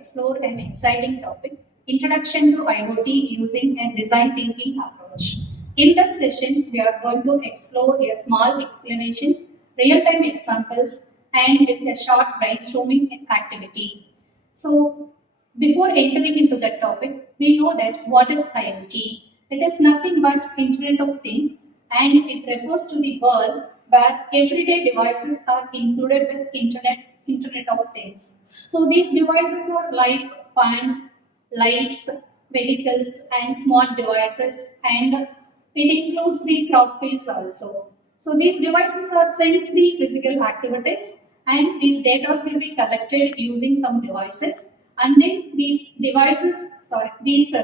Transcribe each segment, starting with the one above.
explore an exciting topic, Introduction to IoT using a design thinking approach. In this session, we are going to explore a small explanations, real-time examples, and with a short brainstorming activity. So, before entering into that topic, we know that what is IoT? It is nothing but Internet of Things, and it refers to the world where everyday devices are included with Internet of Things. So these devices are like fan, lights, vehicles, and smart devices, and it includes the crop fields also. So these devices are sense the physical activities, and these data will be collected using some devices, and then these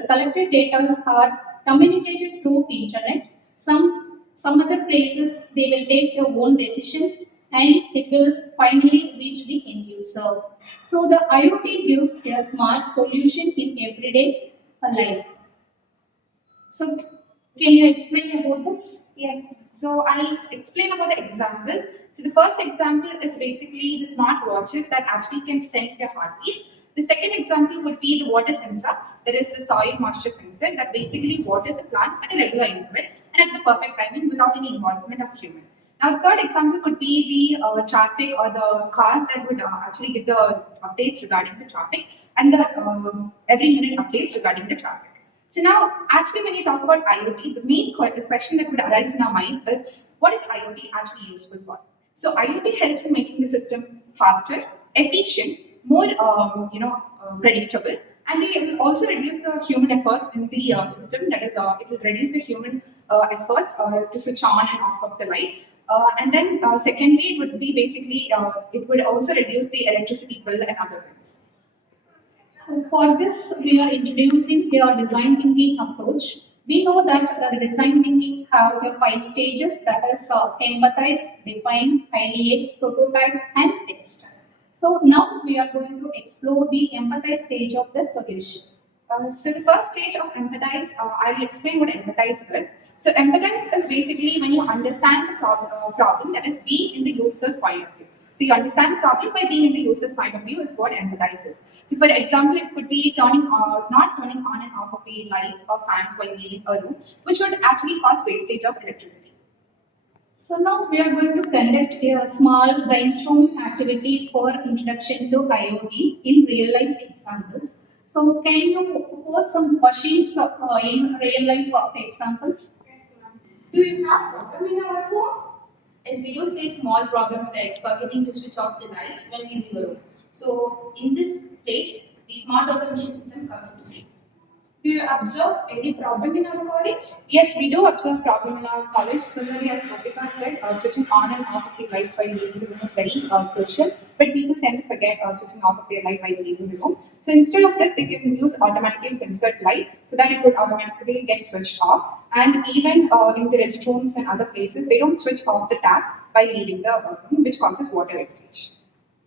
collected data are communicated through internet. Some other places they will take their own decisions, and it will finally reach the end user. So the IoT gives a smart solution in everyday life. So can you explain about this? Yes, so I'll explain about the examples. So the first example is basically the smart watches that actually can sense your heartbeat. The second example would be the water sensor, that is the soil moisture sensor that basically waters the plant at a regular interval and at the perfect timing without any involvement of human. Now the third example could be the traffic or the cars that would actually give the updates regarding the traffic and the every minute updates regarding the traffic. So now, actually, when you talk about IoT, the main the question that would arise in our mind is, what is IoT actually useful for? So IoT helps in making the system faster, efficient, more predictable, and it will also reduce the human efforts in the system. That is, it will reduce the human efforts to switch on and off of the light. And then, secondly, it would be basically it would also reduce the electricity bill and other things. So for this, we are introducing your design thinking approach. We know that the design thinking have the 5 stages, that is empathize, define, ideate, prototype, and test. So now we are going to explore the empathize stage of the solution. So the first stage of empathize, I'll explain what empathize is. So empathize is basically when you understand the problem, that is being in the user's point of view. So you understand the problem by being in the user's point of view is what empathize is. So for example, it could be not turning on and off of the lights or fans while leaving a room, which would actually cause wastage of electricity. So now we are going to conduct a small brainstorming activity for introduction to IoT in real life examples. So can you pose some questions in real life examples? Yes, ma'am. Do you have problem in our home? Yes, we do face small problems like forgetting to switch off the lights when we leave a room. So in this place, the smart automation system comes into play. Do you observe any problem in our college? Yes, we do observe problem in our college. Similarly, as Monica said, switching on and off of the lights while leaving the room is very crucial. But people tend to forget switching off of their light while leaving the room. So instead of this, they can use automatically censored light so that it would automatically get switched off. And even in the restrooms and other places, they don't switch off the tap by leaving the room, which causes water wastage.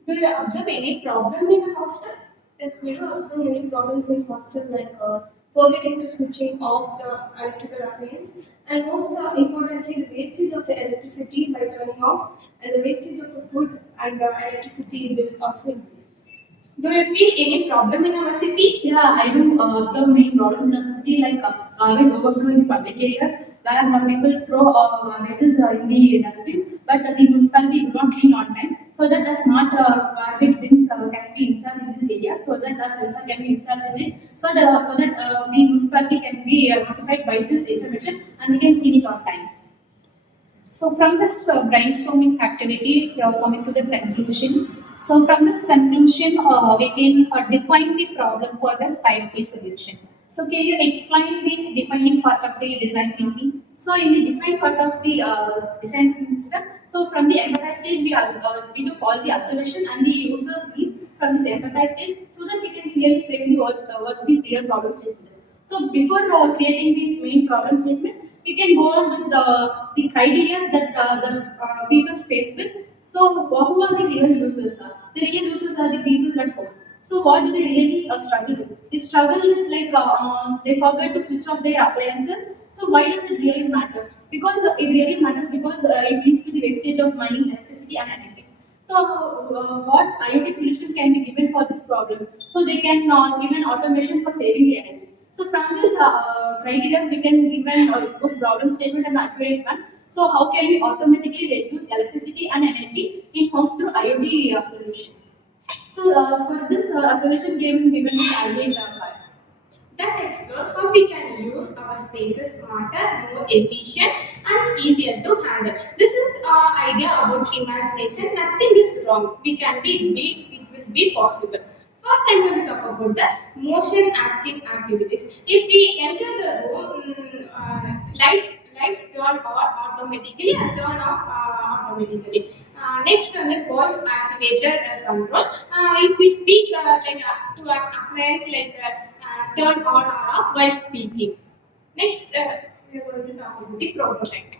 Do you observe any problem in a hostel? Yes, we do observe many problems in hostel like forgetting to switching off the electrical appliance, and most importantly, the wastage of the electricity by turning off, and the wastage of the food and the electricity will also increase. Do you feel any problem in our city? Yeah, I do observe many problems in a city like garbage overflow in public areas where people throw garbages in the dustbins, but the municipality do not clean on time. So that a smart garbage bins can be installed in this area, so that a sensor can be installed in it, so that the municipality can be notified by this information and they can clean it on time. So from this brainstorming activity, we are coming to the conclusion. So from this conclusion, we can define the problem for this IoT solution. So can you explain the defining part of the design thinking? So in the defined part of the design thinking system, so from the empathize stage, we do all the observation and the user's needs from this empathize stage, so that we can clearly frame what the real problem statement is. So before creating the main problem statement, we can go on with the criteria that the people face with. So who are the real users? The real users are the people at home. So what do they really struggle with? They struggle with they forget to switch off their appliances. So why does it really matter? Because it really matters because it leads to the wastage of money, electricity, and energy. So, what IoT solution can be given for this problem? So, they can give an automation for saving the energy. So, from this criteria, we can give a good problem statement and accurate one. So, how can we automatically reduce electricity and energy in homes through IoT solution? So, for this solution given this ideate part. Then explore how we can use our spaces smarter, more efficient, and easier to handle. This is our idea about imagination. Nothing is wrong. It will be possible. First, I'm going to talk about the motion active activities. If we enter the room, lights turn on automatically and turn off automatically. Next on the voice activated control. If we speak to an appliance turn on or off while speaking. Next, we are going to talk about the prototype.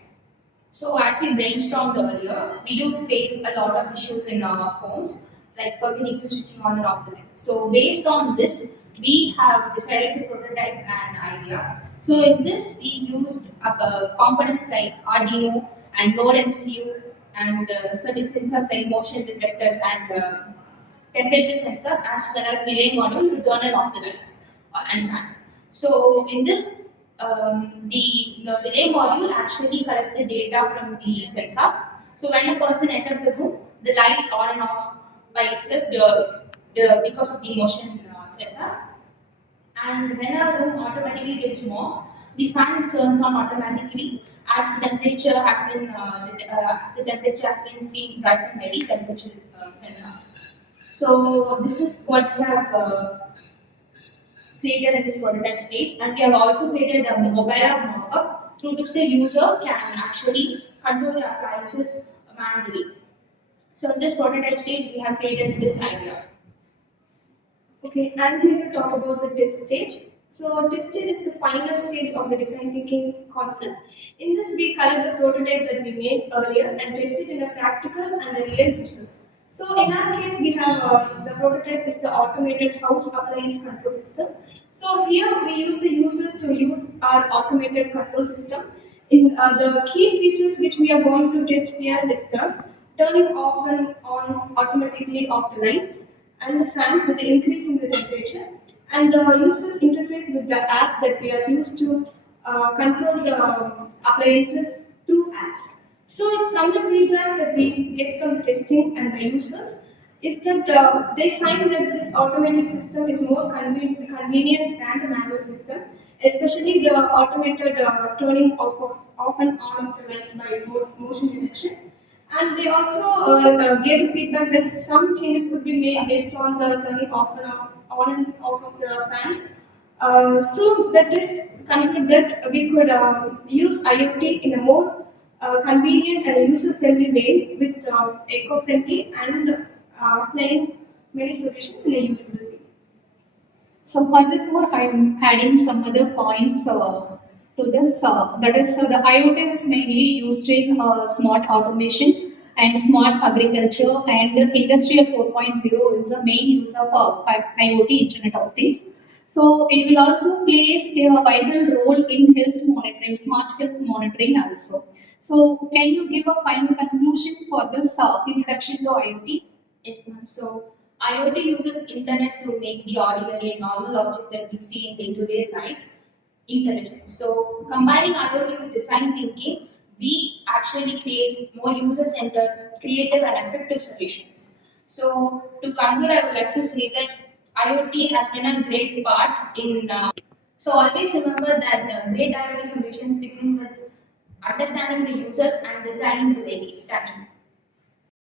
So as we brainstormed earlier, we do face a lot of issues in our homes, like forgetting to switching on and off the light. So based on this, we have decided to prototype an idea. So in this, we used components like Arduino and Node MCU and certain sensors like motion detectors and temperature sensors as well as relay module to turn and off the lights and fans. So in this, the relay module actually collects the data from the sensors. So when a person enters the room, the lights on and off by itself because of the motion sensors. And when a room automatically gets warm, the fan turns on automatically as the temperature has been seen rising by the temperature sensors. So this is what we have created in this prototype stage, and we have also created a mobile app mockup through which the user can actually control the appliances manually. So in this prototype stage, we have created this idea. Okay, I'm here to talk about the test stage. So test stage is the final stage of the design thinking concept. In this, we collect the prototype that we made earlier and test it in a practical and a real uses. So in our case, we have the prototype is the automated house appliance control system. So here we use the users to use our automated control system. In the key features which we are going to test here is the turning off and on automatically of the lights and the fan with the increase in the temperature, and the user's interface with the app that we are used to control the appliances through apps. So from the feedback that we get from the testing and the users is that they find that this automated system is more convenient than the manual system, especially the automated turning off and on of the light by motion detection. And they also gave the feedback that some changes could be made based on the turning on and off of the fan. So the test concluded that we could use IoT in a more convenient and user-friendly way with eco-friendly and applying many solutions in a usability. So furthermore, I'm adding some other points to this. That is, the IoT is mainly used in smart automation and smart agriculture, and Industrial 4.0 is the main use of IoT, Internet of Things. So it will also plays a vital role in health monitoring, smart health monitoring also. So can you give a final conclusion for this introduction to IoT? Yes, ma'am. So IoT uses internet to make the ordinary and normal objects that we see in day-to-day life intelligent. So combining IoT with design thinking, we actually create more user-centered, creative, and effective solutions. So to conclude, I would like to say that IoT has been a great part in. So always remember that great IoT solutions begin with understanding the users and designing the way needs. Thank you.